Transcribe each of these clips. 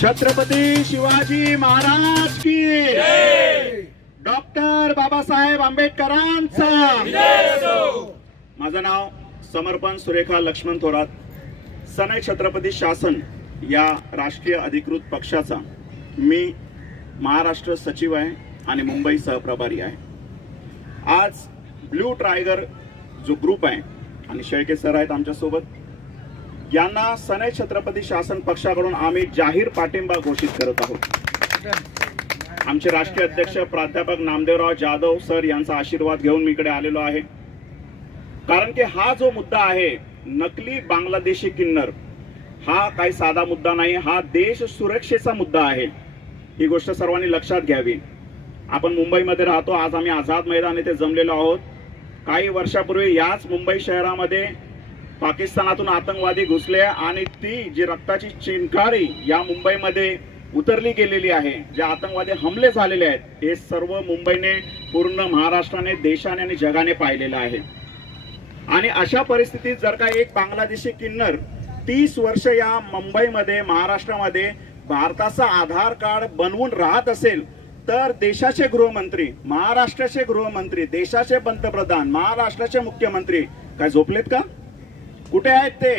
छत्रपती शिवाजी महाराज की डॉक्टर बाबासाहेब आंबेडकरांचा! माझं नाव समर्पण सुरेखा लक्ष्मण थोरात. सनय छत्रपती शासन या राष्ट्रीय अधिकृत पक्षाचा मी महाराष्ट्र सचिव आहे आणि मुंबई सहप्रभारी आहे. आज ब्ल्यू ट्रायगर जो ग्रुप आहे आणि शेळके सर आहेत आमच्यासोबत यांना सनय छत्रपती शासन पक्षाकडून आम्ही जाहीर पाठिंबा घोषित करत आहोत. आमचे राष्ट्रीय अध्यक्ष प्राध्यापक नामदेवराव जाधव सर यांचा आशीर्वाद घेऊन मी इकडे आलेलो आहे. कारण की हा जो मुद्दा आहे नकली बांगलादेशी किन्नर हा काही साधा मुद्दा नाही हा देश सुरक्षेचा मुद्दा आहे. ही गोष्ट सर्वांनी लक्षात घ्यावी. आपण मुंबईमध्ये राहतो आज आम्ही आझाद मैदान येथे जमलेलो आहोत. काही वर्षापूर्वी याच मुंबई शहरामध्ये पाकिस्तानातून आतंकवादी घुसले आणि ती जी रक्ताची चिंकारी या मुंबईमध्ये उतरली गेलेली आहे जे आतंकवादी हमले झालेले आहेत हे सर्व मुंबईने पूर्ण महाराष्ट्राने देशाने आणि जगाने पाहिलेलं आहे. आणि अशा परिस्थितीत जर का एक बांगलादेशी किन्नर तीस वर्ष या मुंबईमध्ये महाराष्ट्रामध्ये भारताचा आधार कार्ड बनवून राहत असेल तर देशाचे गृहमंत्री महाराष्ट्राचे गृहमंत्री देशाचे पंतप्रधान महाराष्ट्राचे मुख्यमंत्री काय झोपलेत का? कुठे आहेत ते?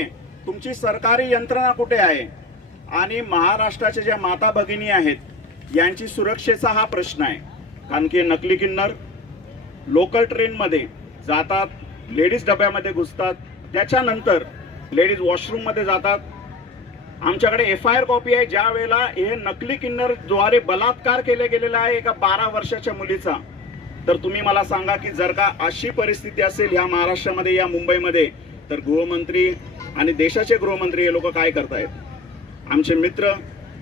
तुमची सरकारी यंत्रणा कुठे आहे? आणि महाराष्ट्राच्या ज्या माता भगिनी आहेत यांची सुरक्षेचा हा प्रश्न आहे. कारण की नकली किन्नर लोकल ट्रेनमध्ये जातात लेडीज डब्यामध्ये घुसतात. त्याच्यानंतर लेडीज वॉशरूममध्ये जातात. आमच्याकडे एफ आय आर कॉपी आहे. ज्या वेळेला हे नकली किन्नरद्वारे बलात्कार केले गेलेला आहे एका बारा वर्षाच्या मुलीचा तर तुम्ही मला सांगा की जर का अशी परिस्थिती असेल ह्या महाराष्ट्रामध्ये या मुंबईमध्ये तर गृहमंत्री आणि देशाचे गृहमंत्री हे लोक काय करतायत? आमचे मित्र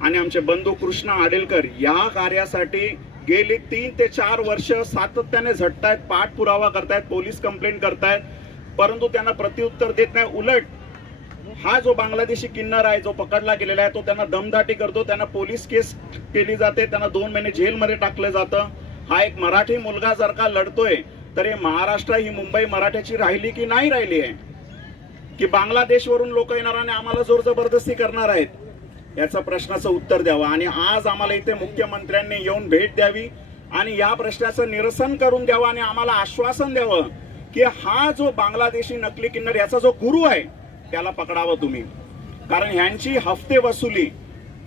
आणि आमचे बंधू कृष्णा आडेलकर या कार्यासाठी गेली तीन ते चार वर्ष सातत्याने झटतायत पाठपुरावा करतायत पोलीस कंप्लेंट करतायत परंतु त्यांना प्रत्युत्तर देत नाही. उलट हा जो बांगलादेशी किन्नर आहे जो पकडला गेलेला आहे तो त्यांना दमदाटी करतो. त्यांना पोलीस केस केली जाते. त्यांना दोन महिने जेलमध्ये टाकलं जातं. हा एक मराठी मुलगा जर का लढतोय तर हे महाराष्ट्र ही मुंबई मराठ्याची राहिली की नाही राहिली आहे? की बांगलादेशवरून लोक येणार आणि आम्हाला जोर जबरदस्ती करणार आहेत? याचं प्रश्नाचं उत्तर द्यावं. आणि आज आम्हाला इथे मुख्यमंत्र्यांनी येऊन भेट द्यावी आणि या प्रश्नाचं निरसन करून द्यावं आणि आम्हाला आश्वासन द्यावं की हा जो बांगलादेशी नकली किन्नर याचा जो गुरु आहे त्याला पकडावं तुम्ही. कारण ह्यांची हफ्ते वसुली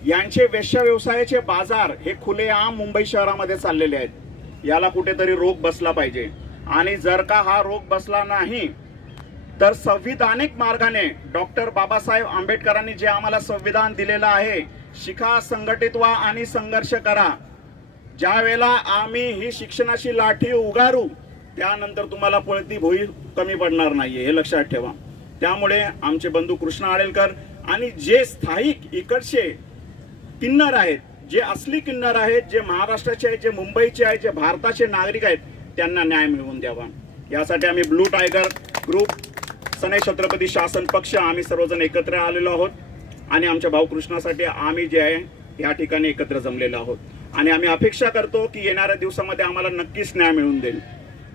यांचे वेश्या व्यवसायाचे बाजार हे खुलेआम मुंबई शहरामध्ये चाललेले आहेत. याला कुठेतरी रोग बसला पाहिजे. आणि जर का हा रोग बसला नाही तर संविधानिक मार्गाने डॉक्टर बाबासाहेब आंबेडकरांनी जे आम्हाला संविधान दिलेलं आहे शिका संघटित व्हा आणि संघर्ष करा. ज्या वेळेला आम्ही ही शिक्षणाची लाठी उगारू त्यानंतर तुम्हाला पळती भोई कमी पडणार नाहीये हे लक्षात ठेवा. त्यामुळे आमचे बंधू कृष्ण आडेलकर आणि जे स्थायिक इकडचे किन्नर आहेत जे असली किन्नर आहेत जे महाराष्ट्राचे आहेत जे मुंबईचे आहेत जे भारताचे नागरिक आहेत त्यांना न्याय मिळवून द्यावा. यासाठी आम्ही ब्लू टायगर ग्रुप सनय छत्रपती शासन पक्ष आम्ही सर्वजण एकत्र आलेलो आहोत. आणि आमच्या भाऊ कृष्णासाठी आम्ही जे आहे या ठिकाणी एकत्र जमलेलो आहोत. आणि आम्ही अपेक्षा करतो की येणाऱ्या दिवसामध्ये आम्हाला नक्कीच न्याय मिळवून देईल.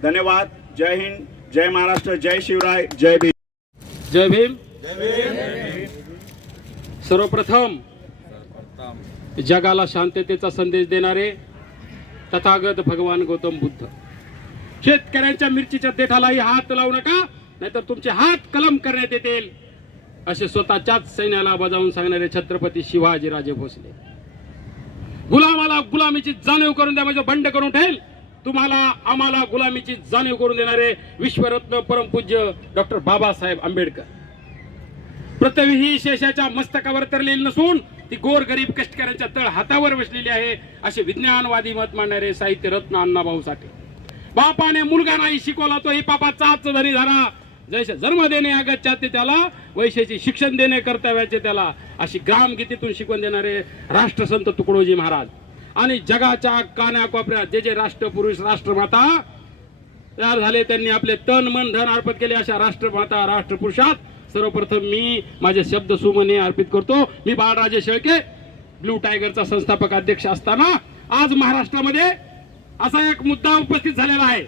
धन्यवाद. जय हिंद. जय महाराष्ट्र. जय शिवराय. जय भीम. जय भीम. सर्वप्रथम. जगाला शांततेचा संदेश देणारे तथागत भगवान गौतम बुद्ध. शेतकऱ्यांच्या मिरचीच्या देठालाही हात लावू नका. नाहीतर तुमचे हात कलम करण्यात येतील. असे स्वतःच्याच सैन्याला बजावून सांगणारे छत्रपती शिवाजीराजे भोसले. गुलामाला गुलामीची जाणीव करून द्या म्हणजे बंड करून ठेल तुम्हाला आम्हाला गुलामीची जाणीव करून देणारे विश्वरत्न परमपूज्य डॉक्टर बाबासाहेब आंबेडकर. पृथ्वी ही शेषाच्या मस्तकावर तरलेली नसून ती गोर गरीब कष्टकऱ्यांच्या तळ हातावर बसलेली आहे असे विज्ञानवादी मत मांडणारे साहित्य रत्न अण्णाभाऊ साठे. बापाने मुलगा नाही शिकवला तो ही पापाचाच धनी झाला. जैसे जन्म देणे अगत्याचे त्याला वैशाची शिक्षण देणे कर्तव्याचे त्याला अशी ग्रामगीतीतून शिकवण देणारे राष्ट्रसंत तुकडोजी महाराज. आणि जगाच्या कानाकोपऱ्यात जे जे राष्ट्रपुरुष राष्ट्रमाता तयार झाले त्यांनी आपले तन मन धन अर्पित केले अशा राष्ट्रमाता राष्ट्रपुरुषात सर्वप्रथम मी माझे शब्द सुमने अर्पित करतो. मी बाळराजे शेळके ब्लू टायगरचा संस्थापक अध्यक्ष असताना आज महाराष्ट्रामध्ये असा एक मुद्दा उपस्थित झालेला आहे.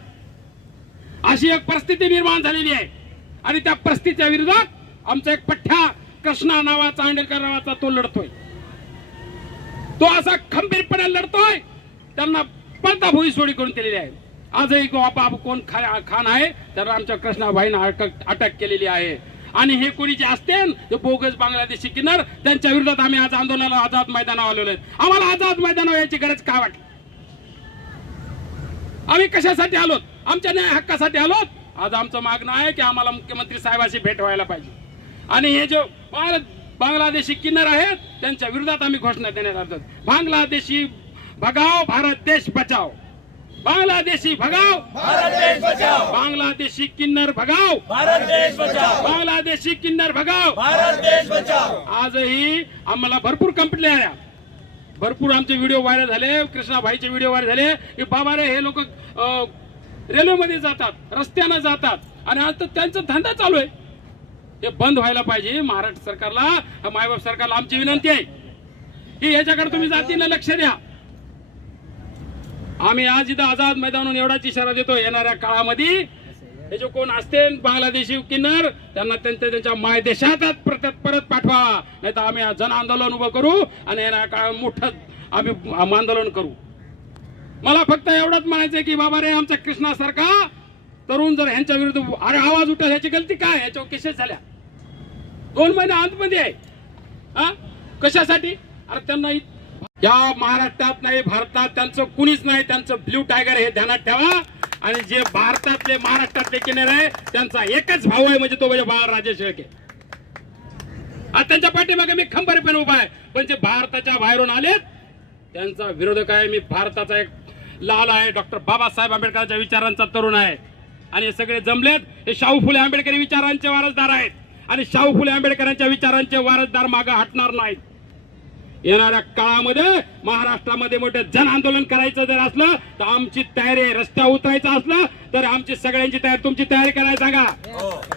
अशी एक परिस्थिती निर्माण झालेली आहे. आणि त्या परिस्थितीच्या विरोधात आमचा एक पठ्ठा कृष्णा नावाचा आंडेकर नावाचा तो लढतोय. तो असा खंबीरपणे लढतोय. त्यांना पडदा भुई सोडी करून दिलेली आहे. आजही बाप कोण खान आहे तर आमच्या कृष्णाबाईनं अटक अटक केलेली आहे. आणि हे कोणी जे असतील? ते बोगस बांगलादेशी किनार त्यांच्या विरोधात आम्ही आज आंदोलनाला आझाद मैदानावर आलेलो आहे आम्हाला आझाद मैदानावर याची गरज का वाटली? आम्ही कशासाठी आलोत? आमच्या न्याय हक्कासाठी आलोत? आज आमचं मागणं आहे की आम्हाला मुख्यमंत्री साहेबाशी भेट व्हायला पाहिजे. आणि हे जो बांगला- बांगलादेशी किन्नर आहेत त्यांच्या विरोधात आम्ही घोषणा देण्यात आलो बांगलादेशी भगाव भारत देश बचाव. बांगलादेशी भगाव भारत देश बचाओ बांगलादेशी किन्नर भगाव. भारत देश बचाओ बांगलादेशी किन्नर भगाव. भारत देश बचाओ आजही आम्हाला भरपूर कंप्लेंट आल्या. भरपूर आमचे व्हिडिओ व्हायरल झाले कृष्णाभाईचे व्हिडिओ व्हायरल झाले. की बाबा रे हे लोक रेल्वेमध्ये जातात रस्त्यानं जातात. आणि आज तर त्यांचा धंदा चालू आहे. हे बंद व्हायला पाहिजे. महाराष्ट्र सरकारला मायबाप सरकारला आमची विनंती आहे. की याच्याकडे तुम्ही जातीनं लक्ष द्या. आम्ही आज इथं आझाद मैदानावरून एवढाच इशारा देतो येणाऱ्या काळामध्ये हे जे कोण असते बांगलादेशी किन्नर त्यांना त्यांच्या त्यांच्या मायदेशात परत परत पाठवा. नाही तर आम्ही जन आंदोलन उभं करू आणि येणाऱ्या काळात मोठं आम्ही आंदोलन करू. मला फक्त एवढंच म्हणायचंय की बाबा रे आमचा कृष्णासारखा तरुण जर ह्यांच्या विरुद्ध अरे आवाज उठेल ह्याची गलती काय ह्याच्यावर केसेस झाल्या. दोन महिने आतमध्ये आहे. हा? कशासाठी? अरे त्यांना या महाराष्ट्रात नाही भारतात त्यांचं कुणीच नाही त्यांचं ब्ल्यू टायगर हे ध्यानात ठेवा. आणि जे भारतातले महाराष्ट्रातले किनारे आहे त्यांचा एकच भाऊ आहे म्हणजे तो म्हणजे बाळ राजेश शेळके. आज त्यांच्या पाठीमागे मी खंबरपणे उभा आहे. पण जे भारताच्या बाहेरून आलेत त्यांचा विरोधक आहे? मी भारताचा एक लाल आहे डॉक्टर बाबासाहेब आंबेडकरांच्या विचारांचा तरुण आहे. आणि हे सगळे जमलेत हे शाहू फुले आंबेडकरी विचारांचे वारसदार आहेत. आणि शाहू फुले आंबेडकरांच्या विचारांचे वारसदार मागे हटणार नाहीत. येणाऱ्या काळामध्ये महाराष्ट्रामध्ये मोठं जन आंदोलन करायचं जर असलं तर आमची तयारी रस्त्यावर उतरायचं असलं तर आमची सगळ्यांची तयारी तुमची तयारी करायला सांगा.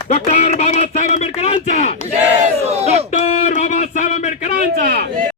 डॉक्टर बाबासाहेब आंबेडकरांचा. डॉक्टर बाबासाहेब आंबेडकरांचा.